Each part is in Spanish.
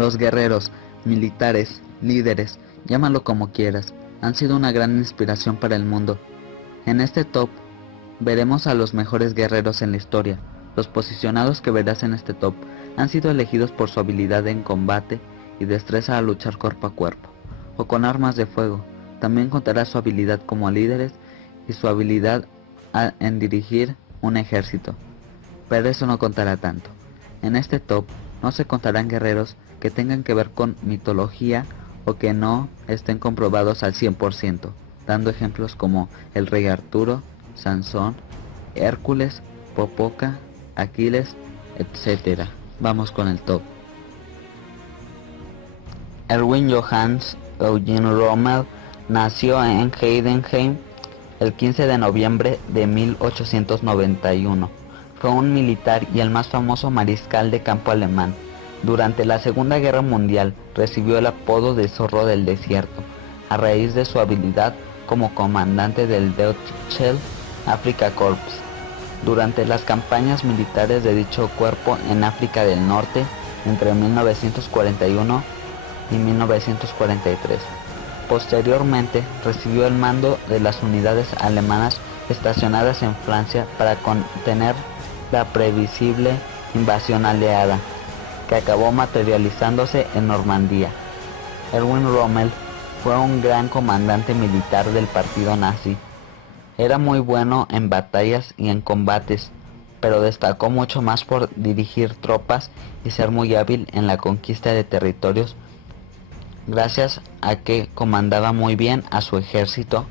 Los guerreros, militares, líderes, llámalo como quieras, han sido una gran inspiración para el mundo. En este top veremos a los mejores guerreros en la historia. Los posicionados que verás en este top han sido elegidos por su habilidad en combate y destreza al luchar cuerpo a cuerpo, o con armas de fuego. También contará su habilidad como líderes y su habilidad en dirigir un ejército. Pero eso no contará tanto. En este top no se contarán guerreros que tengan que ver con mitología o que no estén comprobados al 100%, dando ejemplos como el rey Arturo, Sansón, Hércules, Popoca, Aquiles, etc. Vamos con el top. Erwin Johannes Eugene Rommel nació en Heidenheim el 15 de noviembre de 1891. Fue un militar y el más famoso mariscal de campo alemán. Durante la Segunda Guerra Mundial recibió el apodo de Zorro del Desierto, a raíz de su habilidad como comandante del Deutsche Afrika Korps. Durante las campañas militares de dicho cuerpo en África del Norte, entre 1941 y 1943. Posteriormente recibió el mando de las unidades alemanas estacionadas en Francia para contener la previsible invasión aliada, que acabó materializándose en Normandía. Erwin Rommel fue un gran comandante militar del partido nazi. Era muy bueno en batallas y en combates, pero destacó mucho más por dirigir tropas y ser muy hábil en la conquista de territorios, gracias a que comandaba muy bien a su ejército.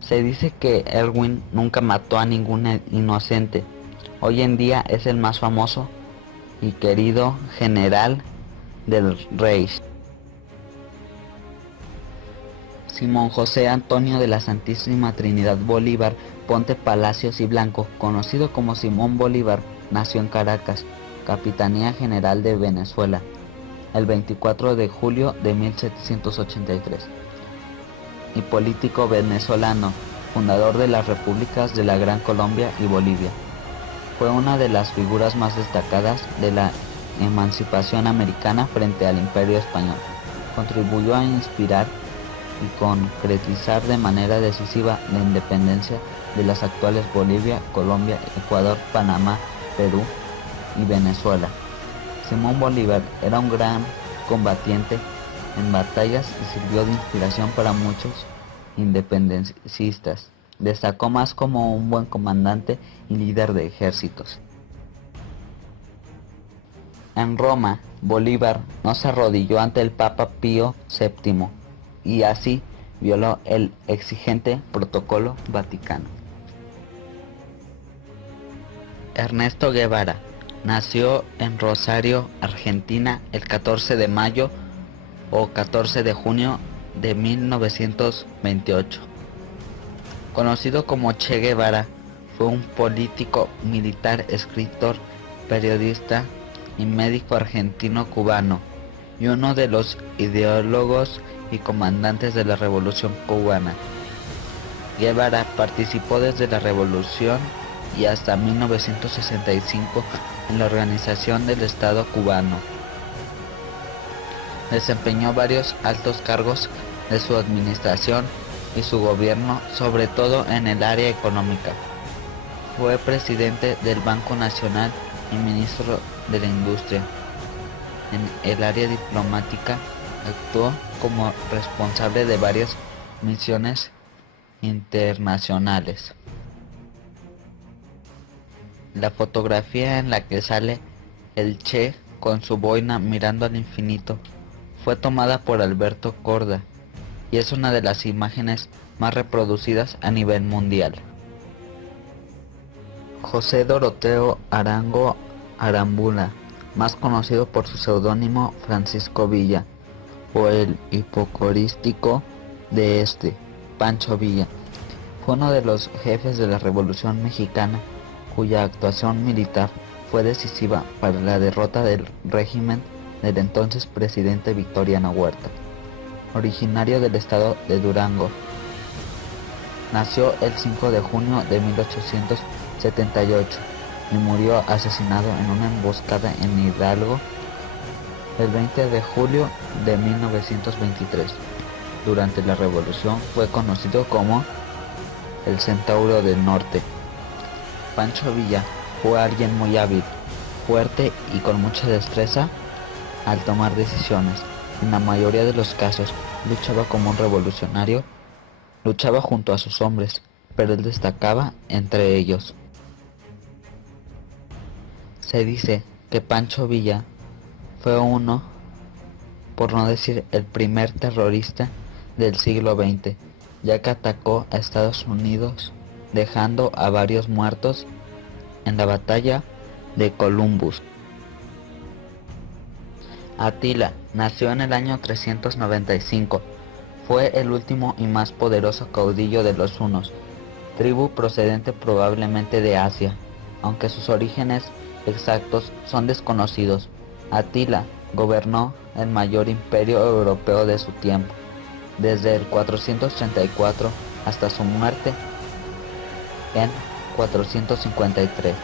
Se dice que Erwin nunca mató a ningún inocente. Hoy en día es el más famoso y querido general del Reich. Simón José Antonio de la Santísima Trinidad Bolívar Ponte Palacios y Blanco, conocido como Simón Bolívar, nació en Caracas, Capitanía General de Venezuela, el 24 de julio de 1783. Y político venezolano, fundador de las repúblicas de la Gran Colombia y Bolivia. Fue una de las figuras más destacadas de la emancipación americana frente al Imperio Español. Contribuyó a inspirar y concretizar de manera decisiva la independencia de las actuales Bolivia, Colombia, Ecuador, Panamá, Perú y Venezuela. Simón Bolívar era un gran combatiente en batallas y sirvió de inspiración para muchos independencistas. Destacó más como un buen comandante y líder de ejércitos. En Roma, Bolívar no se arrodilló ante el Papa Pío VII y así violó el exigente protocolo vaticano. Ernesto Guevara nació en Rosario, Argentina, el 14 de mayo o 14 de junio de 1928. Conocido como Che Guevara, fue un político, militar, escritor, periodista y médico argentino-cubano, y uno de los ideólogos y comandantes de la Revolución Cubana. Guevara participó desde la Revolución y hasta 1965 en la organización del Estado cubano. Desempeñó varios altos cargos de su administración y su gobierno, sobre todo en el área económica. Fue presidente del Banco Nacional y ministro de la Industria. En el área diplomática actuó como responsable de varias misiones internacionales. La fotografía en la que sale el Che con su boina mirando al infinito fue tomada por Alberto Korda y es una de las imágenes más reproducidas a nivel mundial. José Doroteo Arango Arambula, más conocido por su seudónimo Francisco Villa, o el hipocorístico de Pancho Villa, fue uno de los jefes de la Revolución Mexicana, cuya actuación militar fue decisiva para la derrota del régimen del entonces presidente Victoriano Huerta. Originario del estado de Durango, nació el 5 de junio de 1878 y murió asesinado en una emboscada en Hidalgo el 20 de julio de 1923. Durante la revolución fue conocido como el Centauro del Norte. Pancho Villa fue alguien muy hábil, fuerte y con mucha destreza al tomar decisiones. En la mayoría de los casos luchaba como un revolucionario, luchaba junto a sus hombres, pero él destacaba entre ellos. Se dice que Pancho Villa fue uno, por no decir el primer terrorista del siglo XX, ya que atacó a Estados Unidos, dejando a varios muertos en la batalla de Columbus. Atila nació en el año 395. Fue el último y más poderoso caudillo de los hunos, tribu procedente probablemente de Asia, aunque sus orígenes exactos son desconocidos. Atila gobernó el mayor imperio europeo de su tiempo, desde el 434 hasta su muerte en 453,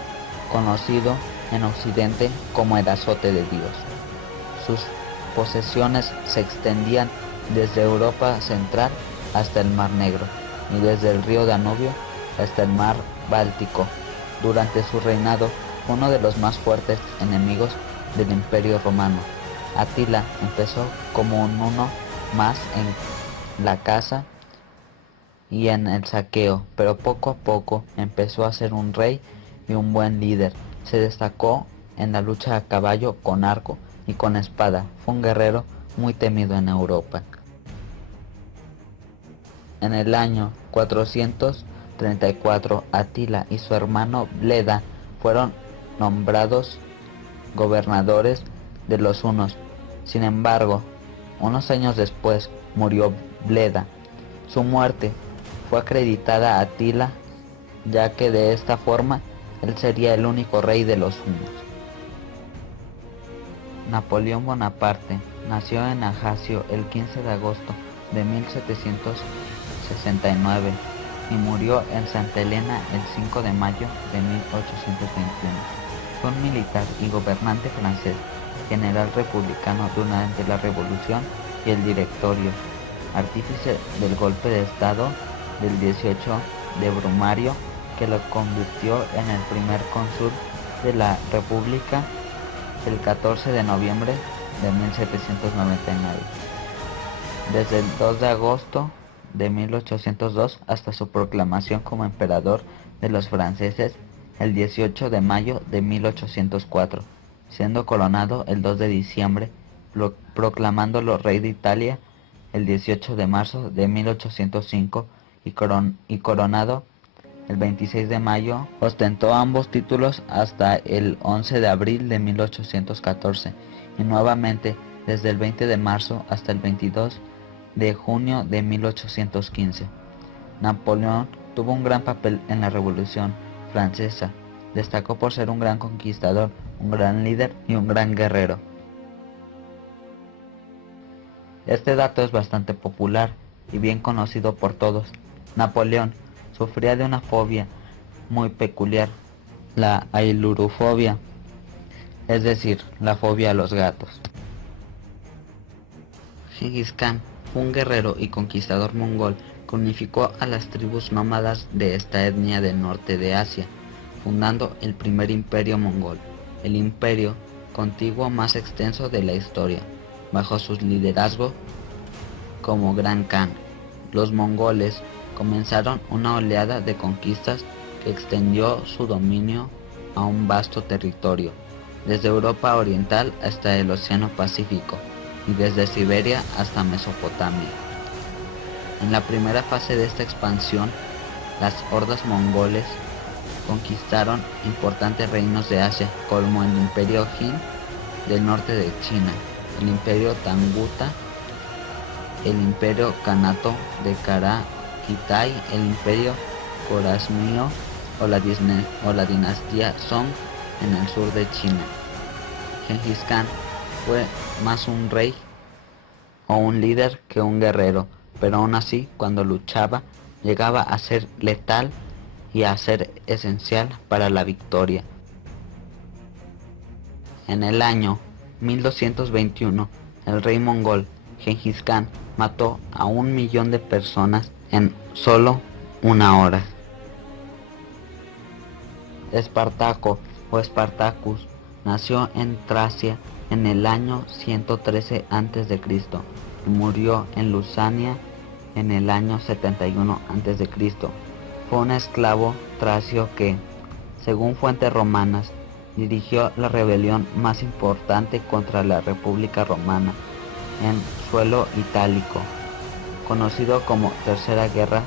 conocido en Occidente como el azote de Dios. Sus posesiones se extendían desde Europa central hasta el Mar Negro y desde el río Danubio hasta el Mar Báltico. Durante su reinado fue uno de los más fuertes enemigos del Imperio Romano. Atila empezó como un uno más en la caza y en el saqueo, pero poco a poco empezó a ser un rey y un buen líder. Se destacó en la lucha a caballo con arco y con espada. Fue un guerrero muy temido en Europa. En el año 434, Atila y su hermano Bleda fueron nombrados gobernadores de los hunos. Sin embargo, unos años después murió Bleda. Su muerte fue acreditada a Atila, ya que de esta forma él sería el único rey de los hunos. Napoleón Bonaparte nació en Ajaccio el 15 de agosto de 1769 y murió en Santa Elena el 5 de mayo de 1821. Fue un militar y gobernante francés, general republicano durante la Revolución y el Directorio, artífice del golpe de Estado del 18 de Brumario, que lo convirtió en el primer cónsul de la República el 14 de noviembre de 1799. Desde el 2 de agosto de 1802 hasta su proclamación como emperador de los franceses el 18 de mayo de 1804, siendo coronado el 2 de diciembre, proclamándolo rey de Italia el 18 de marzo de 1805 y coronado el 26 de mayo. Ostentó ambos títulos hasta el 11 de abril de 1814 y nuevamente desde el 20 de marzo hasta el 22 de junio de 1815. Napoleón tuvo un gran papel en la Revolución Francesa. Destacó por ser un gran conquistador, un gran líder y un gran guerrero. Este dato es bastante popular y bien conocido por todos. Napoleón sufría de una fobia muy peculiar, la ailurofobia, es decir, la fobia a los gatos. Gengis Khan, un guerrero y conquistador mongol, unificó a las tribus nómadas de esta etnia del norte de Asia, fundando el primer imperio mongol, el imperio contiguo más extenso de la historia. Bajo su liderazgo como Gran Khan, los mongoles comenzaron una oleada de conquistas que extendió su dominio a un vasto territorio, desde Europa Oriental hasta el Océano Pacífico y desde Siberia hasta Mesopotamia. En la primera fase de esta expansión, las hordas mongoles conquistaron importantes reinos de Asia, como el Imperio Jin del norte de China, el Imperio Tanguta, el Imperio Kanato de Kitai, el Imperio Khorasmio o la dinastía Song en el sur de China. Gengis Khan fue más un rey o un líder que un guerrero, pero aún así, cuando luchaba, llegaba a ser letal y a ser esencial para la victoria. En el año 1221, el rey mongol Gengis Khan mató a 1 millón de personas en solo una hora. Espartaco o Spartacus nació en Tracia en el año 113 a.C. y murió en Lusania en el año 71 a.C. Fue un esclavo tracio que, según fuentes romanas, dirigió la rebelión más importante contra la República Romana en suelo itálico, conocido como Tercera Guerra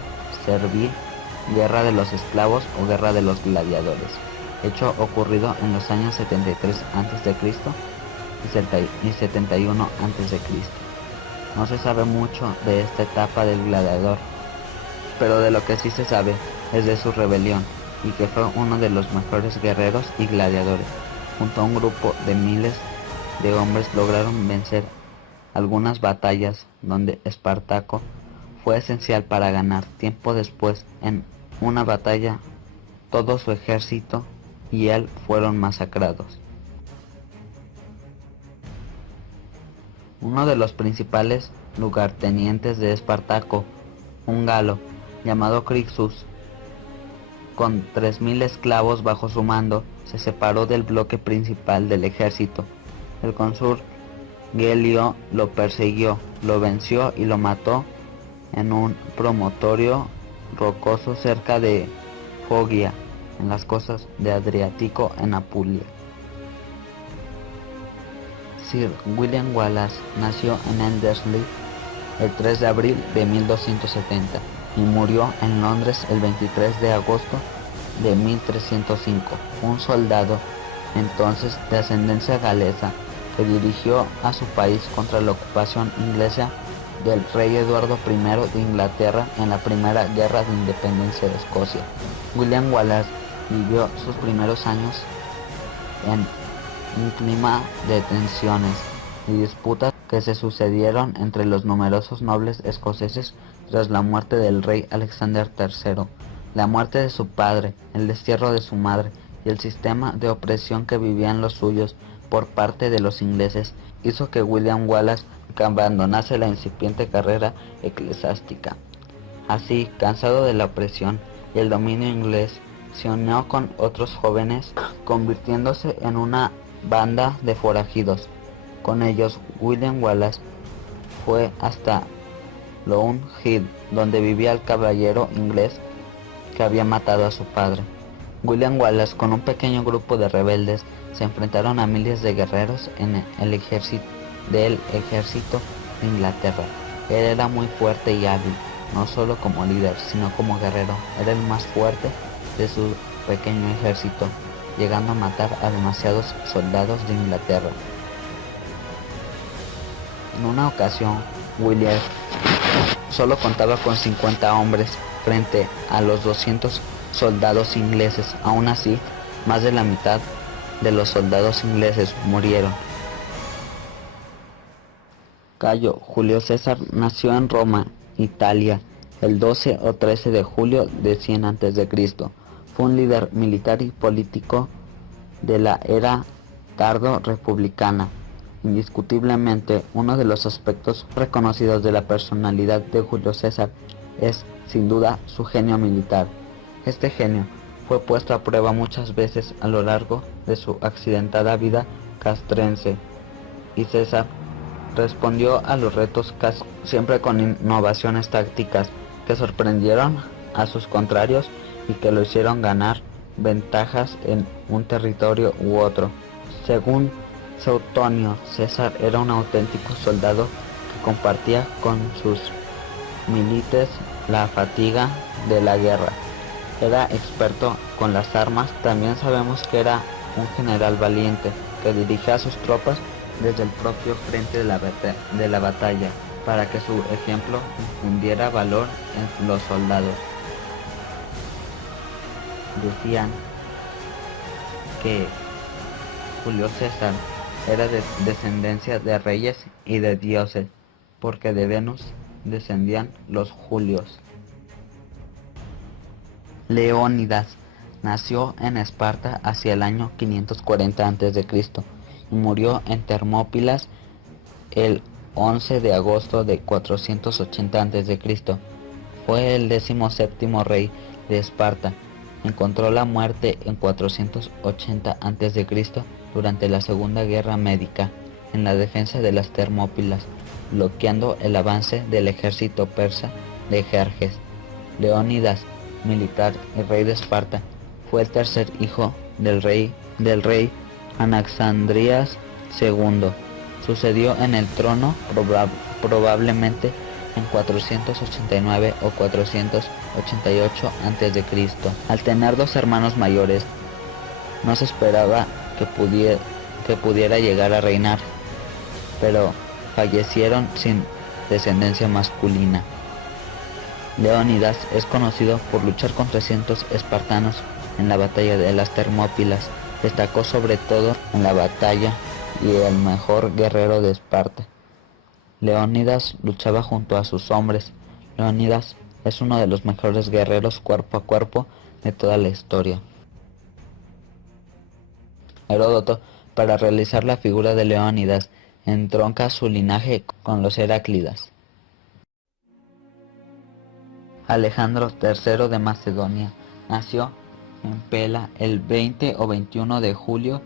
Servil, Guerra de los Esclavos o Guerra de los Gladiadores, hecho ocurrido en los años 73 a.C. y 71 a.C. No se sabe mucho de esta etapa del gladiador, pero de lo que sí se sabe es de su rebelión y que fue uno de los mejores guerreros y gladiadores. Junto a un grupo de miles de hombres lograron vencer algunas batallas donde Espartaco fue esencial para ganar. Tiempo después, en una batalla, todo su ejército y él fueron masacrados. Uno de los principales lugartenientes de Espartaco, un galo llamado Crixus, con 3000 esclavos bajo su mando, se separó del bloque principal del ejército. El cónsul Gelio lo persiguió, lo venció y lo mató en un promontorio rocoso cerca de Fogia, en las costas de Adriático, en Apulia. Sir William Wallace nació en Elderslie el 3 de abril de 1270 y murió en Londres el 23 de agosto de 1305. Un soldado entonces de ascendencia galesa que dirigió a su país contra la ocupación inglesa del rey Eduardo I de Inglaterra en la primera guerra de independencia de Escocia. William Wallace vivió sus primeros años en un clima de tensiones y disputas que se sucedieron entre los numerosos nobles escoceses tras la muerte del rey Alexander III, la muerte de su padre, el destierro de su madre y el sistema de opresión que vivían los suyos por parte de los ingleses hizo que William Wallace abandonase la incipiente carrera eclesiástica. Así, cansado de la opresión y el dominio inglés, se unió con otros jóvenes, convirtiéndose en una banda de forajidos. Con ellos, William Wallace fue hasta Lone Hill, donde vivía el caballero inglés que había matado a su padre. William Wallace, con un pequeño grupo de rebeldes, se enfrentaron a miles de guerreros en el ejército de Inglaterra. Él era muy fuerte y hábil, no solo como líder, sino como guerrero. Era el más fuerte de su pequeño ejército, llegando a matar a demasiados soldados de Inglaterra. En una ocasión, William solo contaba con 50 hombres frente a los 200 soldados ingleses. Aún así, más de la mitad de los soldados ingleses murieron. Cayo Julio César nació en Roma, Italia, el 12 o 13 de julio de 100 a.C. Fue un líder militar y político de la era tardo-republicana. Indiscutiblemente, uno de los aspectos reconocidos de la personalidad de Julio César es, sin duda, su genio militar. Este genio fue puesto a prueba muchas veces a lo largo de su accidentada vida castrense, y César respondió a los retos siempre con innovaciones tácticas que sorprendieron a sus contrarios y que lo hicieron ganar ventajas en un territorio u otro. Según Suetonio, César era un auténtico soldado que compartía con sus milites la fatiga de la guerra. Era experto con las armas. También sabemos que era un general valiente que dirigía a sus tropas desde el propio frente de la batalla, para que su ejemplo infundiera valor en los soldados. Decían que Julio César era de descendencia de reyes y de dioses, porque de Venus descendían los Julios. Leónidas nació en Esparta hacia el año 540 a.C. y murió en Termópilas el 11 de agosto de 480 a.C. Fue el 17º rey de Esparta. Encontró la muerte en 480 a.C. durante la Segunda Guerra Médica, en la defensa de las Termópilas, bloqueando el avance del ejército persa de Jerjes. Leónidas, militar y rey de Esparta, fue el tercer hijo del rey Anaxandrías II. Sucedió en el trono probablemente en 489 o 488 a.C. Al tener dos hermanos mayores, no se esperaba que pudiera llegar a reinar, pero fallecieron sin descendencia masculina. Leónidas es conocido por luchar con 300 espartanos en la batalla de las Termópilas. Destacó sobre todo en la batalla y el mejor guerrero de Esparta. Leónidas luchaba junto a sus hombres. Leónidas es uno de los mejores guerreros cuerpo a cuerpo de toda la historia. Heródoto, para realizar la figura de Leónidas, entronca su linaje con los Heráclidas. Alejandro III de Macedonia nació en Pela el 20 o 21 de julio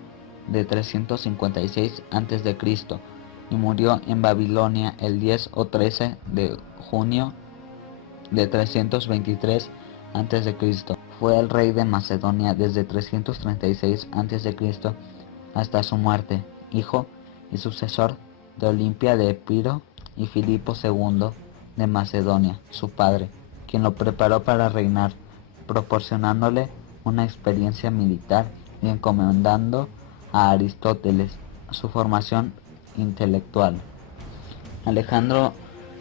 de 356 a.C. y murió en Babilonia el 10 o 13 de junio de 323 a.C. Fue el rey de Macedonia desde 336 a.C. hasta su muerte, hijo y sucesor de Olimpia de Epiro y Filipo II de Macedonia, su padre, quien lo preparó para reinar, proporcionándole una experiencia militar y encomendando a Aristóteles su formación intelectual. Alejandro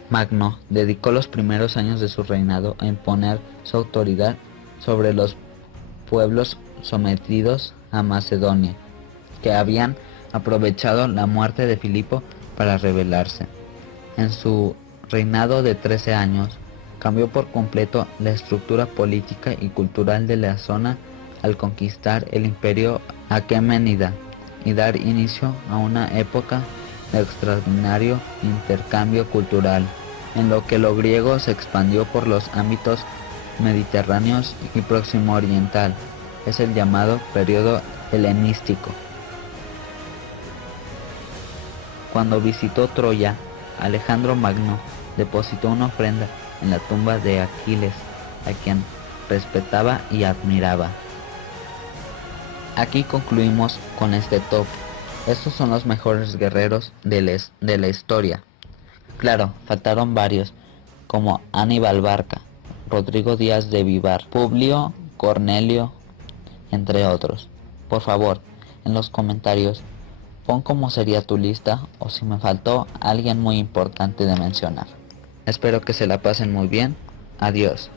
Magno dedicó los primeros años de su reinado a imponer su autoridad sobre los pueblos sometidos a Macedonia, que habían aprovechado la muerte de Filipo para rebelarse. En su reinado de 13 años, cambió por completo la estructura política y cultural de la zona al conquistar el imperio aqueménida y dar inicio a una época de extraordinario intercambio cultural, en lo que lo griego se expandió por los ámbitos mediterráneos y próximo oriental. Es el llamado periodo helenístico. Cuando visitó Troya, Alejandro Magno depositó una ofrenda en la tumba de Aquiles, a quien respetaba y admiraba. Aquí concluimos con este top. Estos son los mejores guerreros de la historia. Claro, faltaron varios, como Aníbal Barca, Rodrigo Díaz de Vivar, Publio Cornelio, entre otros. Por favor, en los comentarios, pon cómo sería tu lista o si me faltó alguien muy importante de mencionar. Espero que se la pasen muy bien. Adiós.